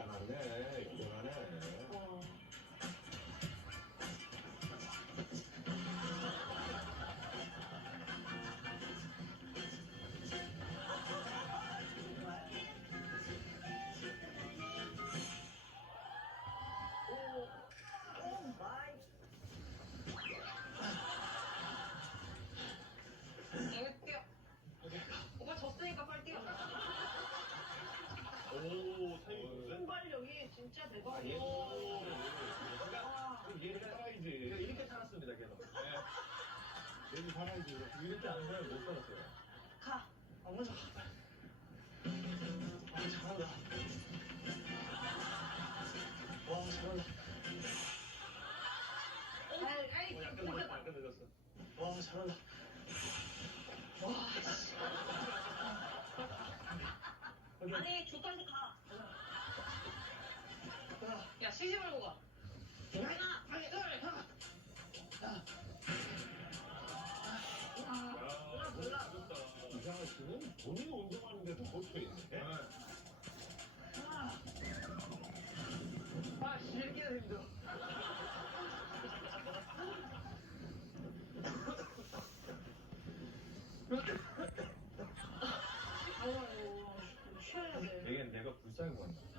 않았네. 인정하네. 뛰어. 오빠 졌으니까 빨리 뛰어. 오, 타이밍 좋네. 순발력이 진짜 대박이야. 얘는 살아야지. 이렇게 살았습니다, 걔는. 얘는 살아야지. 이렇게 안 살면 못 살았어요. 가. 먼저 가. 잘한다. 와, 잘한다. 아이, 약간 좀 늦었어, 늦었다. 약간 늦었어. 와, 잘한다. 아니, 저까지 가. 야, 쉬지 말고 가. 하나, 둘, 하나. 몰라. 이상한 씨는 본인이 운동하는데도 고쳐 있는데. 아, 씨, 이렇게 해서 힘들어. 쉬어야 돼. 내가 불쌍한 거 같아.